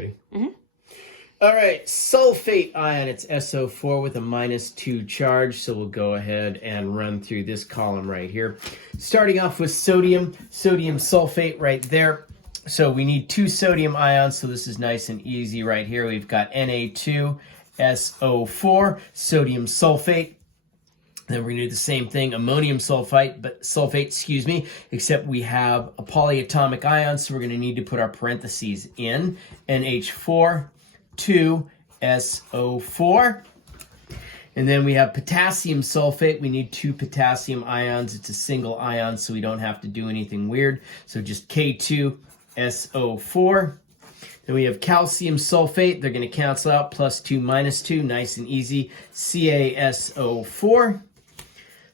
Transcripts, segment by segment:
ready? All right, sulfate ion, it's SO4 with a -2 charge, so we'll go ahead and run through this column right here. Starting off with sodium sulfate right there. So we need 2 sodium ions, so this is nice and easy right here. We've got Na2SO4, sodium sulfate. Then we're going to do the same thing, ammonium sulfate, except we have a polyatomic ion, so we're going to need to put our parentheses in. NH4, 2SO4. And then we have potassium sulfate. We need 2 potassium ions. It's a single ion, so we don't have to do anything weird. So just K2SO4. Then we have calcium sulfate. They're going to cancel out, +2, -2, nice and easy. CaSO4.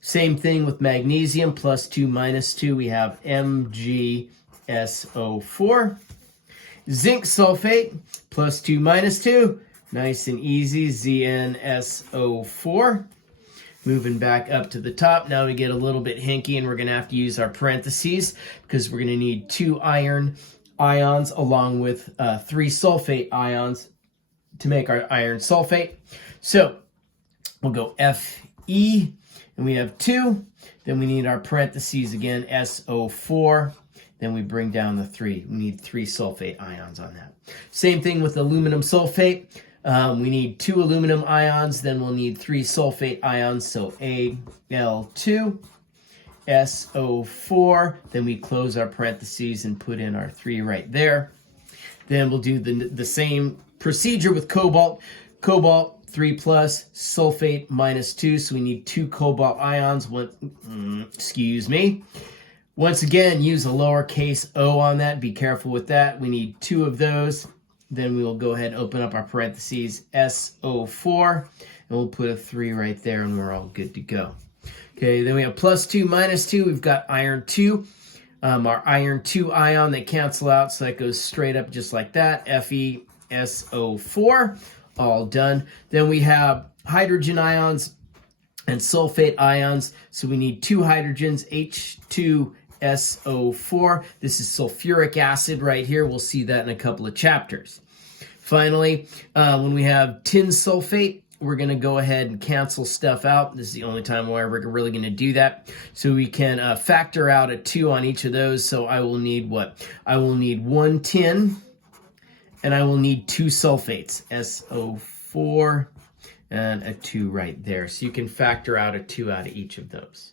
Same thing with magnesium, +2, -2. We have MgSO4. Zinc sulfate, +2, -2. Nice and easy, ZnSO4. Moving back up to the top, now we get a little bit hinky and we're going to have to use our parentheses because we're going to need 2 iron ions along with 3 sulfate ions to make our iron sulfate. So we'll go Fe, and we have 2. Then we need our parentheses again, SO4. Then we bring down the 3. We need 3 sulfate ions on that. Same thing with aluminum sulfate. We need 2 aluminum ions. Then we'll need 3 sulfate ions. So Al2SO4. Then we close our parentheses and put in our 3 right there. Then we'll do the same procedure with cobalt. Cobalt 3+, sulfate -2. So we need 2 cobalt ions. Once again, use a lowercase o on that. Be careful with that. We need 2 of those. Then we will go ahead and open up our parentheses, SO4, and we'll put a 3 right there, and we're all good to go. Okay, then we have +2, -2. We've got iron 2. Our iron 2 ion, they cancel out, so that goes straight up just like that. FeSO4, all done. Then we have hydrogen ions and sulfate ions, so we need 2 hydrogens, H2SO4. This is sulfuric acid right here. We'll see that in a couple of chapters. Finally, when we have tin sulfate, we're going to go ahead and cancel stuff out. This is the only time where we're really going to do that. So we can factor out a 2 on each of those. So I will need what? I will need 1 tin, and I will need 2 sulfates, SO4, and a 2 right there. So you can factor out a 2 out of each of those.